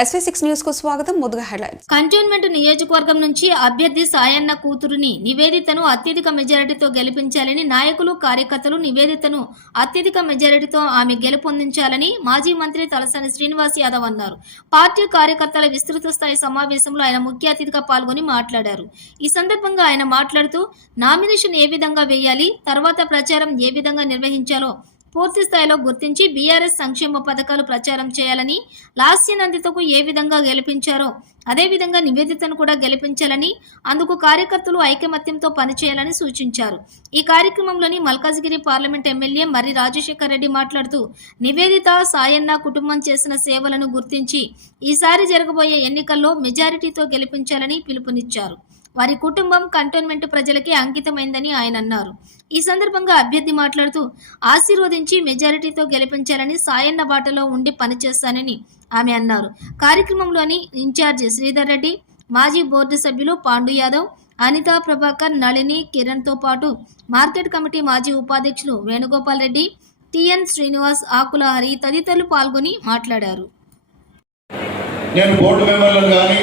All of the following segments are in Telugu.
SV6 న్యూస్ కు స్వాగతం. ముందుగా హెడ్లైన్స్. కంటోన్మెంట్ నియోజకవర్గం నుంచి అభ్యర్థి సాయన్న కూతురుని నివేదితను అత్యధిక మెజారిటీతో గెలిపించాలని నాయకులు కార్యకర్తలు నివేదితను అత్యధిక మెజారిటీతో ఆమె గెలుపొందించాలని మాజీ మంత్రి తలసాని శ్రీనివాస్ యాదవ్ అన్నారు. పార్టీ కార్యకర్తల విస్తృత స్థాయి సమావేశంలో ఆయన ముఖ్య అతిథిగా పాల్గొని మాట్లాడారు. ఈ సందర్భంగా ఆయన మాట్లాడుతూ నామినేషన్ ఏ విధంగా వేయాలి, తర్వాత ప్రచారం ఏ విధంగా నిర్వహించాలో పూర్తి స్థాయిలో గుర్తించి బీఆర్ఎస్ సంక్షేమ పథకాలు ప్రచారం చేయాలని, లాస్య నందితకు ఏ విధంగా గెలిపించారో అదేవిధంగా నివేదితను కూడా గెలిపించాలని, అందుకు కార్యకర్తలు ఐకమత్యంతో పనిచేయాలని సూచించారు. ఈ కార్యక్రమంలోని మల్కాజ్గిరి పార్లమెంట్ ఎమ్మెల్యే మర్రి రాజశేఖర్ రెడ్డి మాట్లాడుతూ నివేదిత సాయన్న కుటుంబం చేసిన సేవలను గుర్తించి ఈసారి జరగబోయే ఎన్నికల్లో మెజారిటీతో గెలిపించాలని పిలుపునిచ్చారు. వారి కుటుంబం కంటోన్మెంట్ ప్రజలకి అంకితమైందని ఆయన అన్నారు. ఈ సందర్భంగా అభ్యర్థి మాట్లాడుతూ ఆశీర్వదించి మెజారిటీతో గెలిపించాలని, సాయన్న బాటలో ఉండి పనిచేస్తానని ఆమె అన్నారు. కార్యక్రమంలోని ఇన్ఛార్జి శ్రీధర్ రెడ్డి, మాజీ బోర్డు సభ్యులు పాండు యాదవ్, అనితా ప్రభాకర్, నళిని, కిరణ్ తో పాటు మార్కెట్ కమిటీ మాజీ ఉపాధ్యక్షులు వేణుగోపాల్ రెడ్డి, టిఎన్ శ్రీనివాస్, ఆకుల హరి తదితరులు పాల్గొని మాట్లాడారు. నేను బోర్డు మెంబర్లను కానీ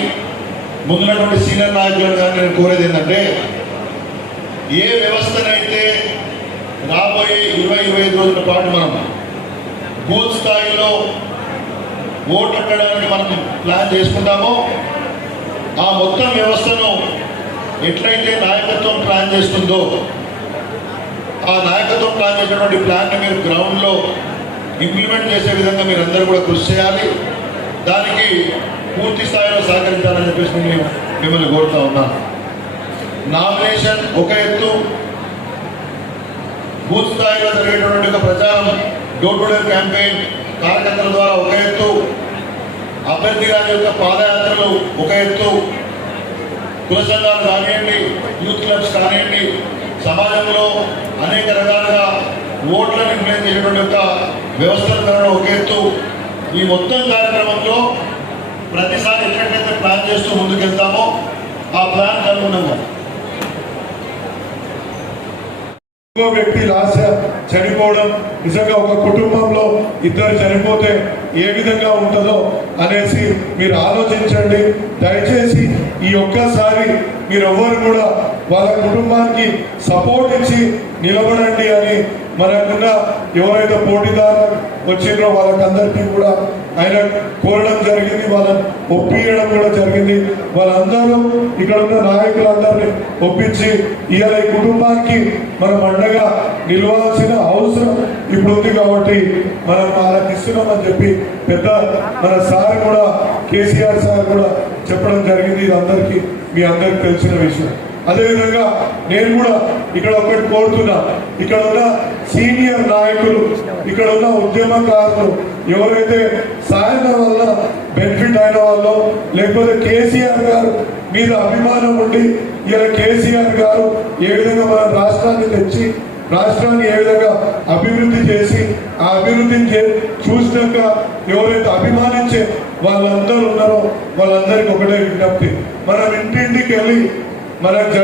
ముందున్నటువంటి సీనియర్ నాయకులను కానీ నేను కోరేది ఏంటంటే, ఏ వ్యవస్థనైతే రాబోయే 20-25 రోజుల పాటు మనం బూత్ స్థాయిలో ఓట్లు పెట్టడానికి మనం ప్లాన్ చేసుకుంటామో, ఆ మొత్తం వ్యవస్థను ఎట్లయితే నాయకత్వం ప్లాన్ చేస్తుందో ఆ నాయకత్వం ప్లాన్ చేసినటువంటి ప్లాన్ని మీరు గ్రౌండ్లో ఇంప్లిమెంట్ చేసే విధంగా మీరు అందరూ కూడా కృషి చేయాలి. దానికి పూర్తి స్థాయిలో సహకరించాలని చెప్పేసి నేను మిమ్మల్ని కోరుతా ఉన్నాను. నామినేషన్ ఒక ఎత్తు, బూత్ స్థాయిలో జరిగేటటువంటి ఒక ప్రచారం, డోర్ టు డోర్ క్యాంపెయిన్ కార్యకర్తల ద్వారా ఒక ఎత్తు, అభ్యర్థి గారి యొక్క పాదయాత్రలు ఒక ఎత్తు, కుల సంఘాలు కానివ్వండి, యూత్ క్లబ్స్ కానివ్వండి, సమాజంలో అనేక రకాలుగా ఓట్లను ఇంప్లిమెంట్ చేసేటువంటి యొక్క వ్యవస్థల ఒక ఎత్తు. ఈ మొత్తం కార్యక్రమంలో ప్రతిసారి ఎక్కడికైతే ప్లాన్ చేస్తూ ముందుకెళ్తామో ఆ ప్లాన్ అనుగుణంగా ఇంకో వ్యక్తి లాస్య చనిపోవడం, నిజంగా ఒక కుటుంబంలో ఇద్దరు చనిపోతే ఏ విధంగా ఉంటుందో అనేసి మీరు ఆలోచించండి. దయచేసి ఈ ఒక్కసారి మీరు ఎవ్వరు కూడా వాళ్ళ కుటుంబానికి సపోర్ట్ ఇచ్చి నిలబడండి అని మనకున్న ఎవరైతే పోటీదారులు వచ్చిందో వాళ్ళకందరికీ కూడా ఆయన కోరడం జరిగింది, వాళ్ళని ఒప్పియడం కూడా జరిగింది. వాళ్ళందరూ ఇక్కడ ఉన్న నాయకులందరినీ ఒప్పించి ఇవాళ ఈ కుటుంబానికి మనం అండగా నిలవాల్సిన అవసరం ఇప్పుడు ఉంది. కాబట్టి మనం వాళ్ళకి ఇస్తున్నామని చెప్పి పెద్ద మన సార్ కూడా, కేసీఆర్ సార్ కూడా చెప్పడం జరిగింది. ఇది అందరికీ మీ అందరికి తెలిసిన విషయం. అదేవిధంగా నేను కూడా ఇక్కడ ఒకటి కోరుతున్నా, ఇక్కడ ఉన్న సీనియర్ నాయకులు, ఇక్కడ ఉన్న ఉద్యమకారులు ఎవరైతే సాయన వల్ల బెనిఫిట్ అయిన వాళ్ళు, లేకపోతే కేసీఆర్ గారు మీద అభిమానం ఉండి ఇలా కేసీఆర్ గారు ఏ విధంగా మన రాష్ట్రాన్ని తెచ్చి రాష్ట్రాన్ని ఏ విధంగా అభివృద్ధి చేసి ఆ అభివృద్ధిని చూసినాక ఎవరైతే అభిమానించే వాళ్ళందరూ ఉన్నారో వాళ్ళందరికీ ఒకటే విజ్ఞప్తి, మనం ఇంటింటికి వెళ్ళి మనకు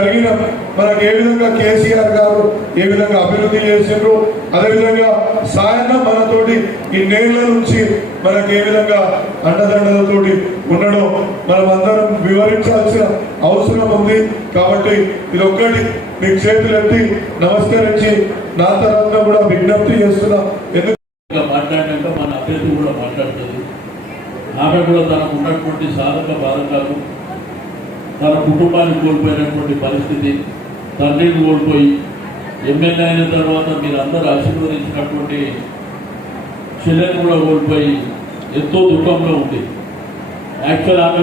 ఏ విధంగా కేసీఆర్ గారు ఏ విధంగా అభివృద్ధి చేసిండ్రు, అదేవిధంగా సాయన్న మనతోటి ఇన్నేళ్ల నుంచి మనకు ఏ విధంగా అండదండలతోటి ఉండడం మనం అందరం వివరించాల్సిన అవసరం ఉంది. కాబట్టి ఇది ఒక్కటి మీకు చేతులెత్తి నమస్కరించి నా తరఫున కూడా విజ్ఞప్తి చేస్తున్నాం. మాట్లాడినాక మన అభ్యర్థి కూడా మాట్లాడుతుంది. ఆమె కూడా తనకు ఉన్నటువంటి సాధక బాధకాలు, తన కుటుంబాన్ని కోల్పోయినటువంటి పరిస్థితి, తండ్రిని కోల్పోయి ఎమ్మెల్యే అయిన తర్వాత మీరు అందరూ ఆశీర్వదించినటువంటి చెల్లెని కూడా కోల్పోయి ఎంతో దుఃఖంలో ఉంది. యాక్చువల్ ఆమె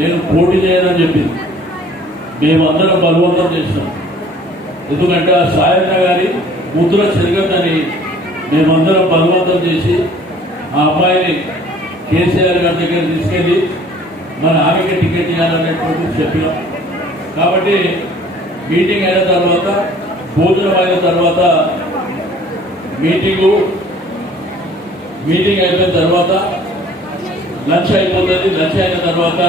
నేను పోటీ చేయనని చెప్పింది. మేమందరం బలవంతం చేసినాం. ఎందుకంటే ఆ సాయన్న గారి ముద్ర చెరగదని మేమందరం బలవంతం చేసి ఆ అమ్మాయిని కేసీఆర్ గారి దగ్గర తీసుకెళ్ళి మన ఆమెకి టికెట్ ఇవ్వాలనేటువంటి చెప్పినాం. కాబట్టి మీటింగ్ అయిన తర్వాత, భోజనం అయిన తర్వాత, మీటింగ్ అయిపోయిన తర్వాత లంచ్ అయిపోతుంది. లంచ్ అయిన తర్వాత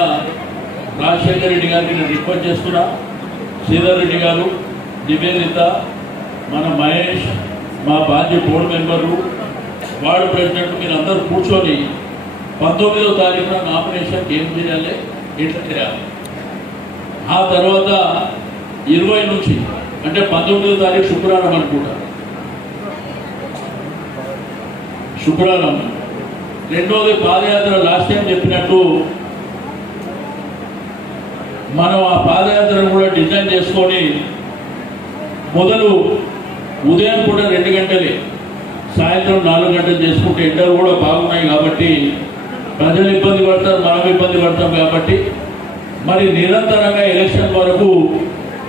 రాజశేఖర్ రెడ్డి గారిని నేను రిక్వెస్ట్ చేస్తున్నా, శ్రీధర్ రెడ్డి గారు, నివేదిత, మన మహేష్, మా బాధ్య బోర్డు మెంబరు, వార్డు ప్రెసిడెంట్, మీరు అందరూ కూర్చొని 19వ తారీఖున నామినేషన్ ఏం చేయాలి, ఎట్లా చేయాలి. ఆ తర్వాత 20 నుంచి అంటే 19వ తారీఖు శుక్రవారం అనుకుంటా, శుక్రవారం. రెండోది పాదయాత్ర లాస్ట్ టైం చెప్పినట్టు మనం ఆ పాదయాత్రను కూడా డిజైన్ చేసుకొని మొదలు ఉదయం కూడా 2 గంటలే, సాయంత్రం 4 గంటలు చేసుకుంటే ఎండలు కూడా బాగున్నాయి కాబట్టి ప్రజలు ఇబ్బంది పడతారు, మనం ఇబ్బంది పడతాం కాబట్టి మరి నిరంతరంగా ఎలక్షన్ వరకు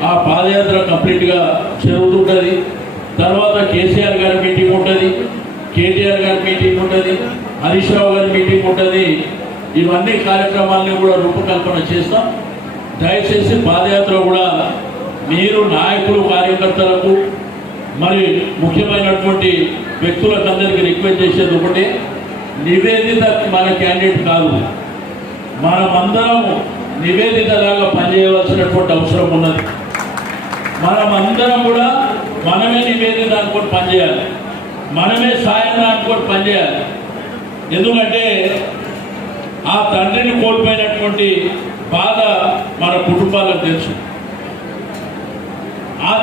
ఆ పాదయాత్ర కంప్లీట్గా జరుగుతుంటుంది. తర్వాత కేసీఆర్ గారి మీటింగ్ ఉంటుంది, కేటీఆర్ గారి మీటింగ్ ఉంటుంది, హరీష్ రావు గారి మీటింగ్ ఉంటుంది. ఇవన్నీ కార్యక్రమాలను కూడా రూపకల్పన చేస్తాం. దయచేసి పాదయాత్ర కూడా మీరు నాయకులు, కార్యకర్తలకు మరి ముఖ్యమైనటువంటి వ్యక్తులకు అందరికీ రిక్వెస్ట్ చేసేది ఒకటే, నివేదిత మన క్యాండిడేట్ కాదు, మనమందరం నివేదితలాగా పనిచేయవలసినటువంటి అవసరం ఉన్నది. మనమందరం కూడా మనమే నివేదిత అనుకోని పనిచేయాలి, మనమే సాయం అనుకోని పనిచేయాలి. ఎందుకంటే ఆ తండ్రిని కోల్పోయినటువంటి బాధ మన కుటుంబాలకు తెలుసు. ఆ